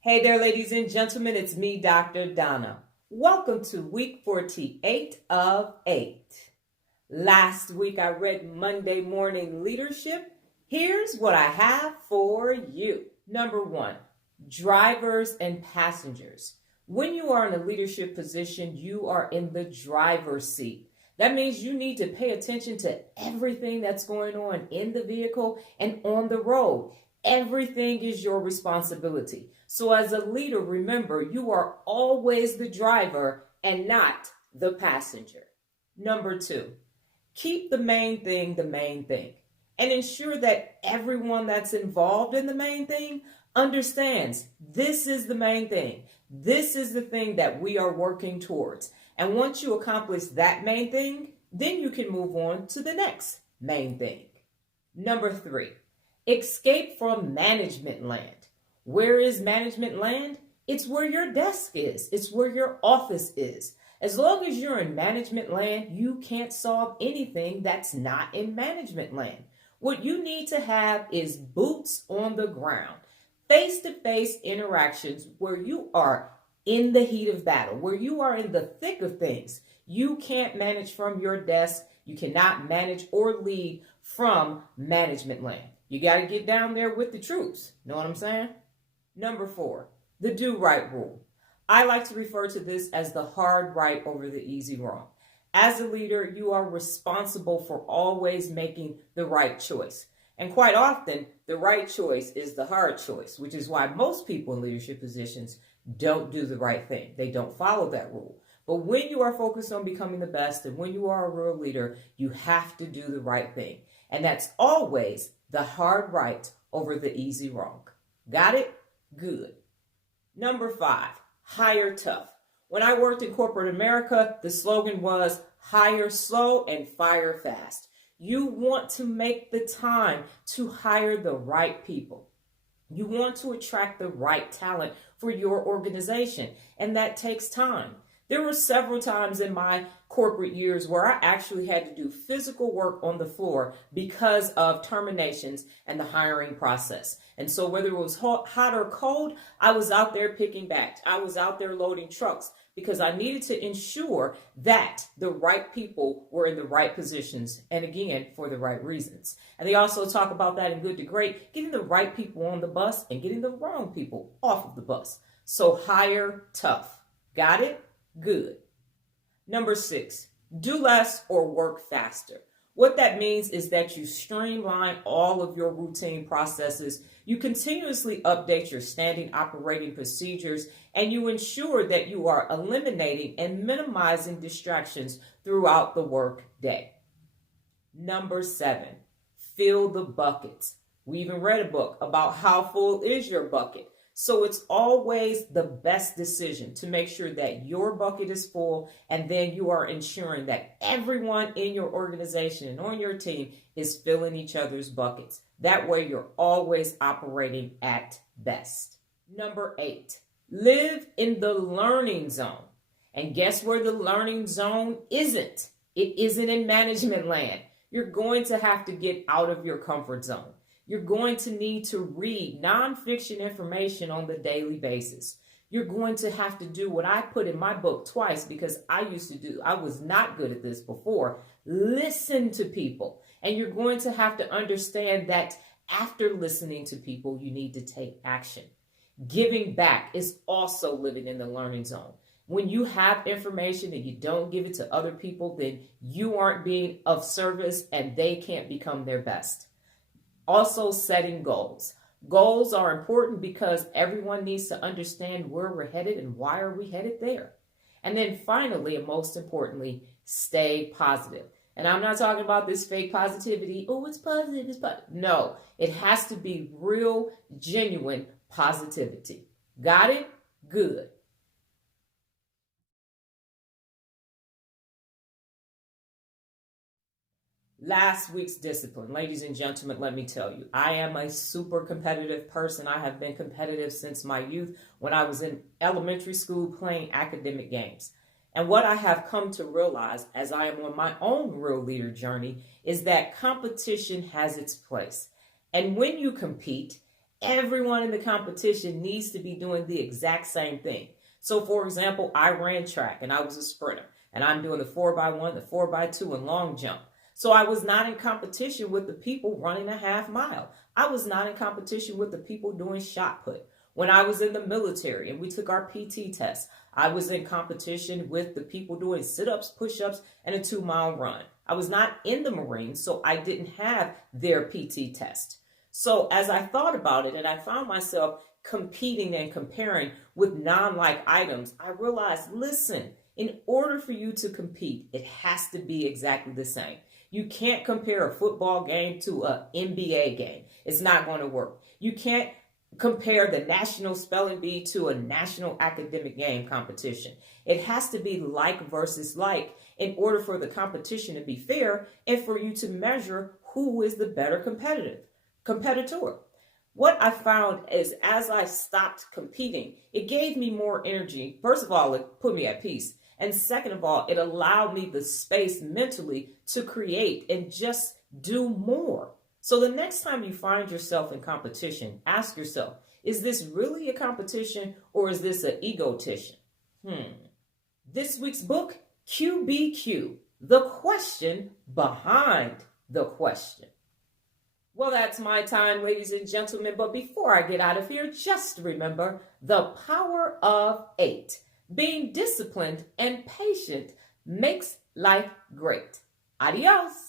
Hey there, ladies and gentlemen, it's me, Dr. Donna. Welcome to week 48 of 8. Last week I read Monday Morning Leadership. Here's what I have for you. Number 1, drivers and passengers. When you are in a leadership position, you are in the driver's seat. That means you need to pay attention to everything that's going on in the vehicle and on the road. Everything is your responsibility. So as a leader, remember, you are always the driver and not the passenger. Number 2, keep the main thing, and ensure that everyone that's involved in the main thing understands this is the main thing. This is the thing that we are working towards. And once you accomplish that main thing, then you can move on to the next main thing. Number 3, escape from management land. Where is management land? It's where your desk is. It's where your office is. As long as you're in management land, you can't solve anything that's not in management land. What you need to have is boots on the ground, face-to-face interactions where you are in the heat of battle, where you are in the thick of things. You can't manage from your desk. You cannot manage or lead from management land. You got to get down there with the troops. Know what I'm saying? Number 4, the do right rule. I like to refer to this as the hard right over the easy wrong. As a leader, you are responsible for always making the right choice. And quite often, the right choice is the hard choice, which is why most people in leadership positions don't do the right thing. They don't follow that rule. But when you are focused on becoming the best and when you are a real leader, you have to do the right thing. And that's always the hard right over the easy wrong. Got it? Good. Number 5, hire tough. When I worked in corporate America, the slogan was hire slow and fire fast. You want to make the time to hire the right people. You want to attract the right talent for your organization, and that takes time. There were several times in my corporate years where I actually had to do physical work on the floor because of terminations and the hiring process. And so whether it was hot or cold, I was out there picking bags. I was out there loading trucks because I needed to ensure that the right people were in the right positions, and again, for the right reasons. And they also talk about that in Good to Great, getting the right people on the bus and getting the wrong people off of the bus. So hire tough. Got it? Good. Number 6, do less or work faster. What that means is that you streamline all of your routine processes, you continuously update your standing operating procedures, and you ensure that you are eliminating and minimizing distractions throughout the work day. Number 7, fill the buckets. We even read a book about how full is your bucket. So it's always the best decision to make sure that your bucket is full, and then you are ensuring that everyone in your organization and on your team is filling each other's buckets. That way you're always operating at best. Number 8, live in the learning zone. And guess where the learning zone isn't? It isn't in management land. You're going to have to get out of your comfort zone. You're going to need to read nonfiction information on the daily basis. You're going to have to do what I put in my book twice because I was not good at this before. Listen to people. And you're going to have to understand that after listening to people, you need to take action. Giving back is also living in the learning zone. When you have information and you don't give it to other people, then you aren't being of service and they can't become their best. Also, setting goals. Goals are important because everyone needs to understand where we're headed and why are we headed there. And then finally, and most importantly, stay positive. And I'm not talking about this fake positivity. Oh, it's positive, it's positive. No, it has to be real, genuine positivity. Got it? Good. Last week's discipline. Ladies and gentlemen, let me tell you, I am a super competitive person. I have been competitive since my youth when I was in elementary school playing academic games. And what I have come to realize as I am on my own real leader journey is that competition has its place. And when you compete, everyone in the competition needs to be doing the exact same thing. So for example, I ran track and I was a sprinter, and I'm doing the 4x1, the 4x2, and long jump. So I was not in competition with the people running a half mile. I was not in competition with the people doing shot put. When I was in the military and we took our PT test, I was in competition with the people doing sit-ups, push-ups, and a 2-mile run. I was not in the Marines, so I didn't have their PT test. So as I thought about it and I found myself competing and comparing with non-like items, I realized, listen, in order for you to compete, it has to be exactly the same. You can't compare a football game to an NBA game. It's not going to work. You can't compare the national spelling bee to a national academic game competition. It has to be like versus like in order for the competition to be fair and for you to measure who is the better competitor. What I found is as I stopped competing, it gave me more energy. First of all, it put me at peace. And second of all, it allowed me the space mentally to create and just do more. So the next time you find yourself in competition, ask yourself, is this really a competition or is this an egotition? This week's book, QBQ, the question behind the question. Well, that's my time, ladies and gentlemen. But before I get out of here, just remember the power of 8. Being disciplined and patient makes life great. Adios.